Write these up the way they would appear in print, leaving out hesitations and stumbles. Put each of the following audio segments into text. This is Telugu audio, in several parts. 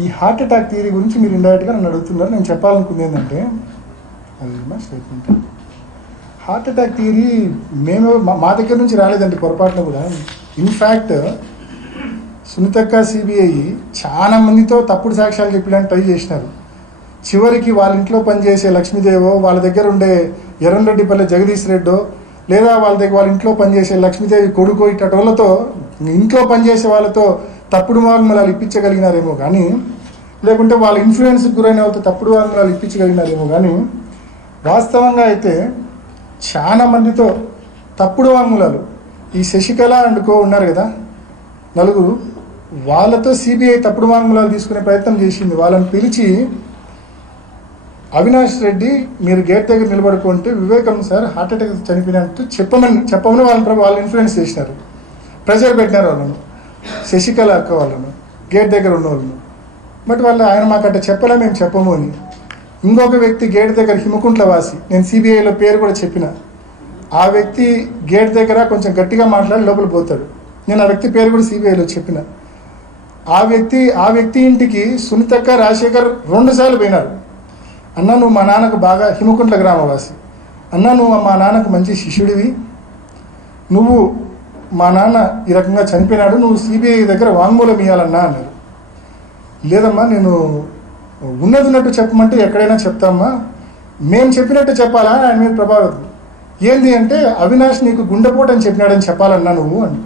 ఈ హార్ట్ అటాక్ థియరీ గురించి మీరు ఇండైరెక్ట్గా నన్ను అడుగుతున్నారు. నేను చెప్పాలనుకుంది ఏంటంటే, అది మా స్టేట్మెంట్. హార్ట్ అటాక్ థియరీ మేము మా దగ్గర నుంచి రాలేదండి పొరపాటున కూడా. ఇన్ఫ్యాక్ట్ సునీతక్క సిబిఐ చాలా మందితో తప్పుడు సాక్ష్యాలు చెప్పడానికి ట్రై చేసినారు. చివరికి వాళ్ళ ఇంట్లో పనిచేసే లక్ష్మీదేవో, వాళ్ళ దగ్గర ఉండే ఎర్రంరెడ్డిపల్లె జగదీష్ రెడ్డో, లేదా వాళ్ళ ఇంట్లో పనిచేసే లక్ష్మీదేవి కొడుకో ఇట్టటి వాళ్ళతో, ఇంట్లో పనిచేసే వాళ్ళతో తప్పుడు వాంగ్మూలాలు ఇప్పించగలిగినారేమో కానీ, లేకుంటే వాళ్ళ ఇన్ఫ్లుయెన్స్కి గురైన వాళ్ళతో తప్పుడు వాంగ్మూలాలు ఇప్పించగలిగినారేమో కానీ, వాస్తవంగా అయితే చాలా మందితో తప్పుడు వాంగ్మూలాలు, ఈ శశికళ అండుకో ఉన్నారు కదా నలుగురు, వాళ్ళతో సిబిఐ తప్పుడు వాంగ్మూలాలు తీసుకునే ప్రయత్నం చేసింది. వాళ్ళని పిలిచి, అవినాష్ రెడ్డి మీరు గేట్ దగ్గర నిలబడుకుంటే వివేకం సార్ హార్ట్ అటాక్ చనిపోయినట్టు చెప్పమని వాళ్ళు ఇన్ఫ్లుయెన్స్ చేసినారు, ప్రెషర్ పెట్టినారు వాళ్ళను, శశికళ అక్క వాళ్ళను, గేట్ దగ్గర ఉన్న వాళ్ళను. బట్ ఆయన మాకంటే చెప్పలే, మేము చెప్పము అని. ఇంకొక వ్యక్తి గేట్ దగ్గర హిమకుంట్ల వాసి, నేను సిబిఐలో పేరు కూడా చెప్పిన, ఆ వ్యక్తి గేట్ దగ్గర కొంచెం గట్టిగా మాట్లాడి లోపల పోతాడు. నేను ఆ వ్యక్తి పేరు కూడా సిబిఐలో చెప్పిన. ఆ వ్యక్తి ఇంటికి సునీతక్క రాజశేఖర్ 2 సార్లు పోయినారు. అన్న నువ్వు మా నాన్నకు బాగా, హిమకుంట్ల గ్రామవాసి, అన్న నువ్వు మా నాన్నకు మంచి శిష్యుడివి, నువ్వు మా నాన్న ఈ రకంగా చనిపోయినాడు, నువ్వు సిబిఐ దగ్గర వాంగ్మూలం ఇవ్వాలన్నా అన్నారు. లేదమ్మా నేను ఉన్నట్టు చెప్పమంటే ఎక్కడైనా చెప్తామ్మా, మేము చెప్పినట్టు చెప్పాలా ఆయన మీద ప్రభావితం. ఏంది అంటే అవినాష్ నీకు గుండెపోటు అని చెప్పినాడని చెప్పాలన్నా నువ్వు అని.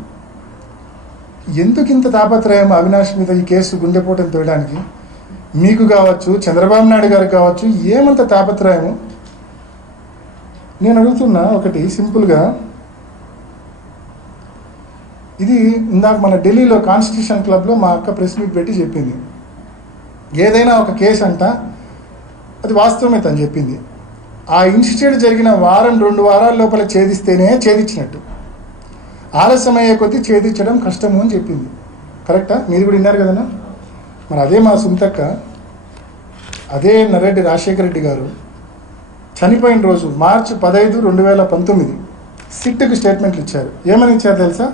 ఎందుకు ఇంత తాపత్రయం అవినాష్ మీద ఈ కేసు గుండెపోటుని తోయడానికి? మీకు కావచ్చు, చంద్రబాబు నాయుడు గారికి కావచ్చు, ఏమంత తాపత్రయము? నేను అడుగుతున్నా ఒకటి సింపుల్గా, ఇది ఇందాక మన ఢిల్లీలో కాన్స్టిట్యూషన్ క్లబ్లో మా అక్క ప్రెస్ మీట్ పెట్టి చెప్పింది. ఏదైనా ఒక కేసు అంట అది వాస్తవమే తను చెప్పింది. ఆ ఇన్సిడెంట్ జరిగిన 1-2 వారాల లోపల ఛేదిస్తేనే ఛేదించినట్టు, ఆలస్యమయ్యే కొద్దీ ఛేదించడం కష్టము అని చెప్పింది. కరెక్టా? మీరు కూడా విన్నారు కదన్నా. మరి అదే మా సునీతక్క, అదే నర్రెడ్డి రాజశేఖర రెడ్డి గారు చనిపోయిన రోజు మార్చి 15, 2019 సిట్కి స్టేట్మెంట్లు ఇచ్చారు. ఏమని ఇచ్చారు తెలుసా?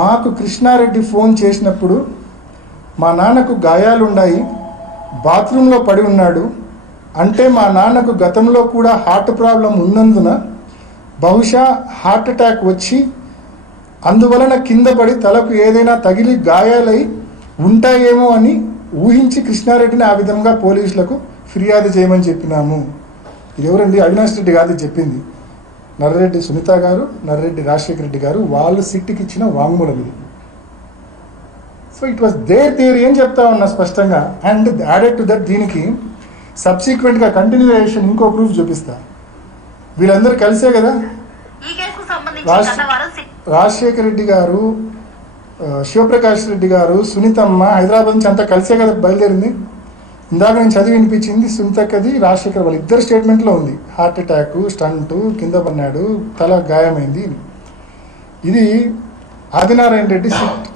మాకు కృష్ణారెడ్డి ఫోన్ చేసినప్పుడు మా నాన్నకు గాయాలున్నాయి, బాత్రూంలో పడి ఉన్నాడు అంటే మా నాన్నకు గతంలో కూడా హార్ట్ ప్రాబ్లం ఉన్నందున బహుశా హార్ట్ అటాక్ వచ్చి అందువలన కింద పడి తలకు ఏదైనా తగిలి గాయాలై ఉంటాయేమో అని ఊహించి కృష్ణారెడ్డిని ఆ విధంగా పోలీసులకు ఫిర్యాదు చేయమని చెప్పినాము. ఇది ఎవరండి? అవినాష్ రెడ్డి కాదు చెప్పింది, నర్రెడ్డి సునీత గారు, నర్రెడ్డి రాజశేఖర రెడ్డి గారు. వాళ్ళు సిట్కి ఇచ్చిన వాంగ్మూలం ఇది. So it was their theory అని చెప్తా ఉన్నా స్పష్టంగా. అండ్ యాడెడ్ టు దట్ దీనికి సబ్సిక్వెంట్గా కంటిన్యూయేషన్ ఇంకో ప్రూఫ్ చూపిస్తా. వీళ్ళందరూ కలిసే కదా రాజశేఖర రెడ్డి గారు, శివప్రకాష్ రెడ్డి గారు, సునీతమ్మ హైదరాబాద్ నుంచి అంతా కలిసే కదా బయలుదేరింది. ఇందాక నేను చదివి వినిపించింది సునీతక్కది, రాజశేఖర్ వాళ్ళ ఇద్దరు స్టేట్మెంట్లో ఉంది. హార్ట్ అటాక్, స్టంటు, కింద పడినాడు, తల గాయమైంది. ఇది Adinarayana Reddy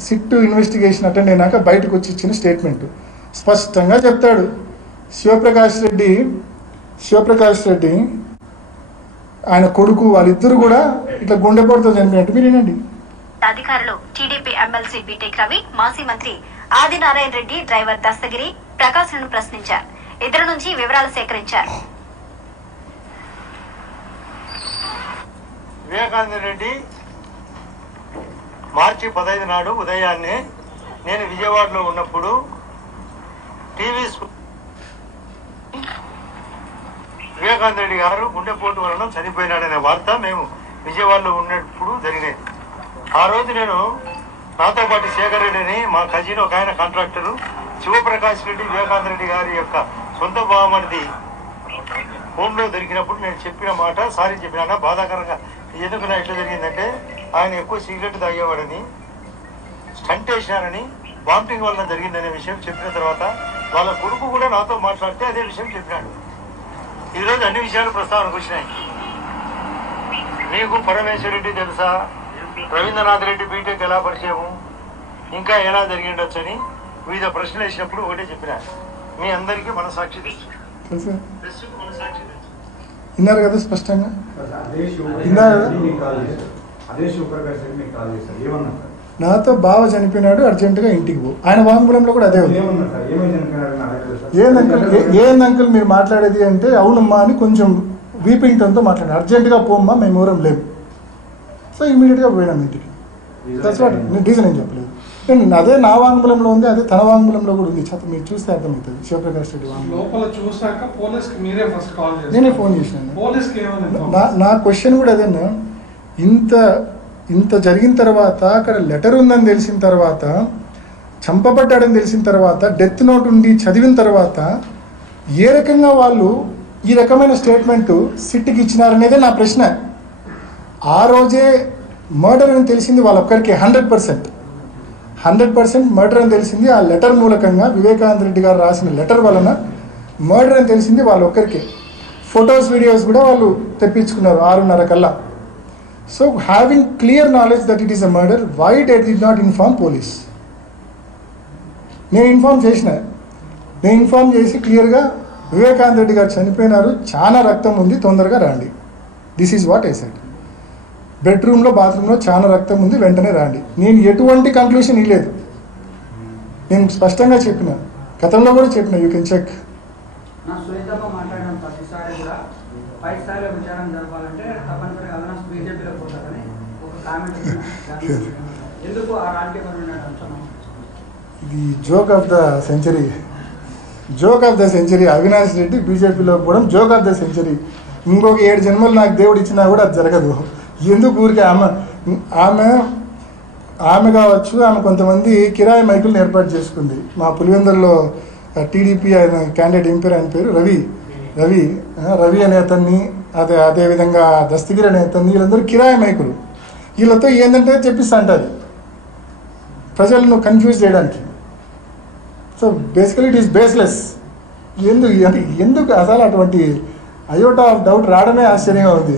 SIT investigation attend అయినాక బయటకు వచ్చి ఇచ్చిన స్టేట్మెంట్. స్పష్టంగా చెప్తాడు శివప్రకాష్ రెడ్డి ఆయన కొడుకు వాళ్ళిద్దరు కూడా ఇట్లా గుండెపోటుతో చనిపోయినట్టు. మీరు వినండి. అధికారులు టీడీపీ ఎమ్మెల్సీ బీటెక్ రవి, మాజీ మంత్రి ఆదినారాయణ రెడ్డి, డ్రైవర్ దస్తగిరి ప్రకాశ్ను ప్రశ్నించారు. ఇద్దరు నుంచి వివరాలు సేకరించారు. వివేకానంద రెడ్డి మార్చి 15 నాడు ఉదయాన్నే నేను విజయవాడలో ఉన్నప్పుడు టీవీ వివేకానంద రెడ్డి గారు గుండెపోటు వలన చనిపోయినాడనే వార్త మేము విజయవాడలో ఉన్నప్పుడు జరిగినది. ఆ రోజు నేను నాతో పాటు శేఖర్ రెడ్డి అని మా కజిన్ ఒక ఆయన కాంట్రాక్టరు, శివప్రకాష్ రెడ్డి వివేకానంద రెడ్డి గారి యొక్క సొంత బావమరిది హోంలో దొరికినప్పుడు నేను చెప్పిన మాట సారీ చెప్పినా బాధాకరంగా ఎందుకు నా ఇట్లా జరిగిందంటే ఆయన ఎక్కువ సిగరెట్ తాగేవాడని, స్టంట్ వేసినారని, వామిటింగ్ వలన జరిగిందనే విషయం చెప్పిన తర్వాత వాళ్ళ కొడుకు కూడా నాతో మాట్లాడితే అదే విషయం చెప్పినాడు. ఈరోజు అన్ని విషయాలు ప్రస్తావనకు వచ్చినాయి. మీకు పరమేశ్వర రెడ్డి తెలుసా, రవీంద్రనాథ్ రెడ్డి బీటెక్ ఎలా పరిచయము, ఇంకా ఎలా జరిగిండొచ్చు అని వివిధ ప్రశ్నలు వేసినప్పుడు ఒకటే చెప్పిన, మీ అందరికీ మనసాక్షి తెలుసు. విన్నారు కదా స్పష్టంగా. నాతో బావ చనిపోయినాడు అర్జెంటుగా ఇంటికి పో. ఆయన వాంగ్మూలంలో కూడా అదే ఉంది. ఏంది అంకుల్ మీరు మాట్లాడేది అంటే అవునమ్మా అని కొంచెం వీపింగ్ టోన్తో మాట్లాడాను. అర్జెంటుగా పోమ్మా మేము ఊరం లేము. సో ఇమీడియట్గా పోయినాం ఇంటికి. That's what. నేను రీజన్ ఏం చెప్పలేదు. అదే నా వాంగ్మూలంలో ఉంది, అదే తన వాంగ్మూలంలో కూడా ఉంది. మీరు చూస్తే అర్థమవుతుంది. శివప్రకాష్ రెడ్డి నేనే ఫోన్ చేసినాను. నా క్వశ్చన్ కూడా అదేనా, ఇంత జరిగిన తర్వాత అక్కడ లెటర్ ఉందని తెలిసిన తర్వాత, చంపబడ్డాడని తెలిసిన తర్వాత, డెత్ నోట్ ఉండి చదివిన తర్వాత ఏ రకంగా వాళ్ళు ఈ రకమైన స్టేట్మెంట్ సిట్కి ఇచ్చినారనేదే నా ప్రశ్న. ఆ రోజే మర్డర్ అని తెలిసింది వాళ్ళొక్కరికి 100% మర్డర్ అని తెలిసింది. ఆ లెటర్ మూలకంగా వివేకానంద రెడ్డి గారు రాసిన లెటర్ వలన మర్డర్ అని తెలిసింది వాళ్ళొక్కరికి. ఫొటోస్ వీడియోస్ కూడా వాళ్ళు తెప్పించుకున్నారు 6:30 కల్లా. So having clear knowledge that it is a murder, why they did not inform police? నేను ఇన్ఫార్మ్ చేసి క్లియర్గా వివేకానంద రెడ్డి గారు చనిపోయినారు, చాలా రక్తం ఉంది, తొందరగా రండి. This is what I said. బెడ్రూమ్లో బాత్రూంలో చాలా రక్తం ఉంది, వెంటనే రండి. నేను ఎటువంటి కంక్లూషన్ ఇవ్వలేదు. నేను స్పష్టంగా చెప్పిన, గతంలో కూడా చెప్పిన, యూ కెన్ చెక్. ఇది joke of the century. Avinash Reddy బీజేపీలో పోవడం జోక్ ఆఫ్ ద సెంచరీ. ఇంకొక 7 జన్మలు నాకు దేవుడు ఇచ్చినా కూడా అది జరగదు. ఎందుకు ఊరికి ఆమె కావచ్చు, ఆమె కొంతమంది కిరాయి మైకులను ఏర్పాటు చేసుకుంది. మా పులివెందుల్లో టీడీపీ ఆయన క్యాండిడేట్ ఏం పేరు, ఆయన పేరు రవి అనే అతన్ని, అదేవిధంగా దస్తగిరి అనే అతన్ని, వీళ్ళందరూ కిరాయి మైకులు. వీళ్ళతో ఏంటంటే చెప్పిస్తా అంటారు ప్రజలను కన్ఫ్యూజ్ చేయడానికి. So basically it is baseless. ఎందుకు అసలు అటువంటి అయోటా ఆఫ్ డౌట్ రావడమే ఆశ్చర్యంగా ఉంది.